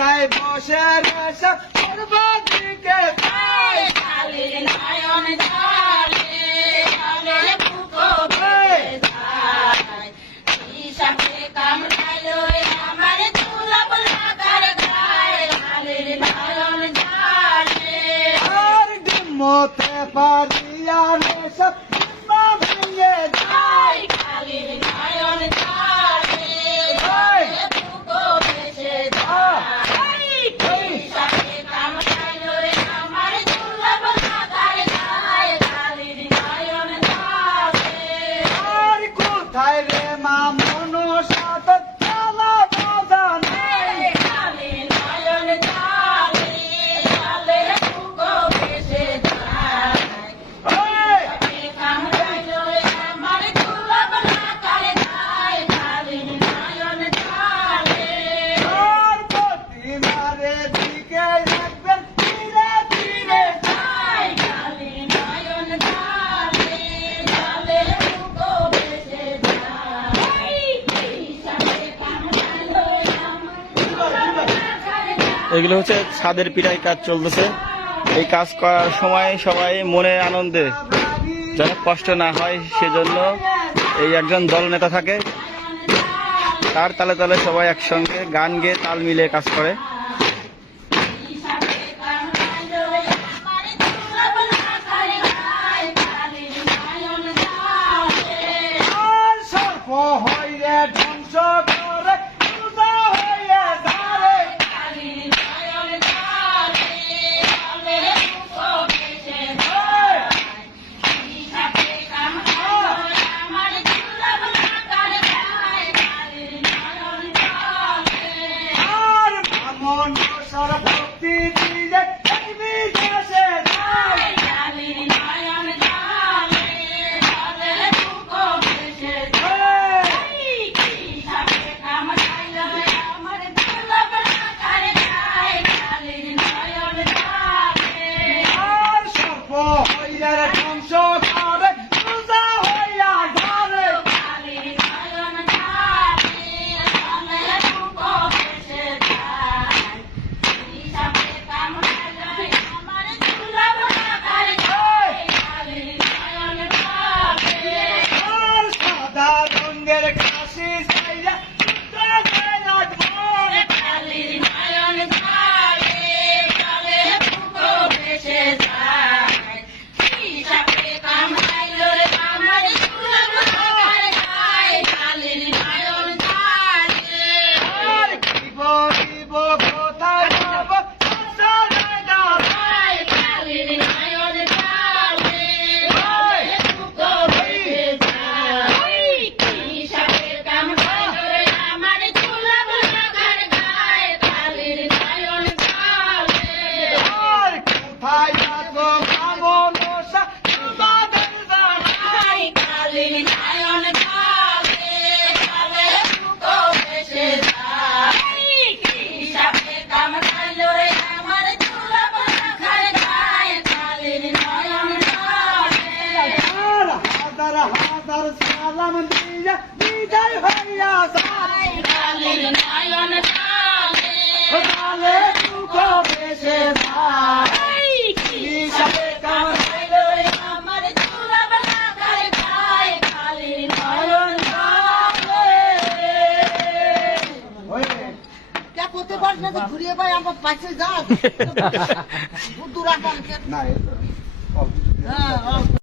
কোথায় বসে রয়েছে সর্বদিকে তাই কালির নয়ন জলে জলে বুকো ভরে যায় হিসাবে কামড়াইলো আমার দুলব লাগার গায়ে কালির নয়ন জলে আর ডিমতে পারিয়া সব ভেঙে যায় কালির নয়ন জলে বুকো ভেসে যায় হিসাবে কামড়াইলো আমার দুলব লাগার গায়ে কালির নয়ন জলে আর কোথায় রে মা মনসা তোর চালা বাধা নেই কালির নয়ন জলে জলে বুকো ভেসে যায় হিসাবে কামড়াইলো আমার দুলব লাগার গায়ে কালির নয়ন জলে আর প্রতিমারে দিকে রাখবেন ধীরে ধীরে যায় কালির নয়ন জলে জলে বুকো ভেসে যায় হিসাবে কামড়াইলো আমার দুলব লাগার গায়ে এগুলো হচ্ছে ছাদের পিটাই কাজ চলতেছে। এই কাজ করার সময় সবাই মনে আনন্দে যেন কষ্ট না হয় সেজন্য এই একজন দলনেতা থাকে, তার তালে তালে সবাই একসঙ্গে গান গেয়ে তাল মিলিয়ে কাজ করে। হিসাবে কামড়াইলো আমার দুলব লাগার গায়ে কালির নয়ন জলে আর সর্প হইরে ধ্বংস করে পূজা হইরে ধারে কালির নয়ন জলে জলে বুকো ভেসে যায় হিসাবে কামড়াইলো আমার দুলব লাগার গায়ে কালির নয়ন জলে আর ব্রাহ্মণ সরভক্তি দিয়ে দেখবি দেশে যায় কালির নয়ন জলে জলে বুকো ভেসে যায় হিসাবে কামড়াইলো আমার দুলব লাগার গায়ে কালির নয়ন জলে আর সর্প হইয়া ধ্বংস করে পূজা হইয়া ধরে কালির নয়ন জলে জলে বুকো ভেসে যায় হিসাবে কামড়াইলো আমার দুলব লাগার গায়ে কালির নয়ন জলে আর সাদা রঙের কাশি ছাইয়া কালির নয়ন জলে জলে বুকো ভেসে যায় হিসাবে কামড়াইলো আমার দুলব লাগার গায়ে কালির নয়ন জলে আর দিব দিব কোথায় যাব কালির নয়ন জলে জলে বুকো ভেসে যায় হিসাবে কামড়াইলো আমার দুলব লাগার গায়ে কালির নয়ন জলে আর কোথায় যাবো মনসা তোমাদের জানাই কালির নয়ন জলে জলে বুকো ভেসে যায় হিসাবে কামড়াইলো আমার দুলব লাগার গায়ে কালির নয়ন জলে হাজার হাজার সালাম দিয়ে বিদায় হইয়া যায় কালির নয়ন জলে জলে বুকো ভেসে যায় হিসাবে কামড়াইলো আমার দুলব লাগার গায়ে কালির নয়ন জলে क्या করতে পারছ না তো ঘুরিয়ে ভাই আমার পাশে যা বুদ্ধু রাখা না হ্যাঁ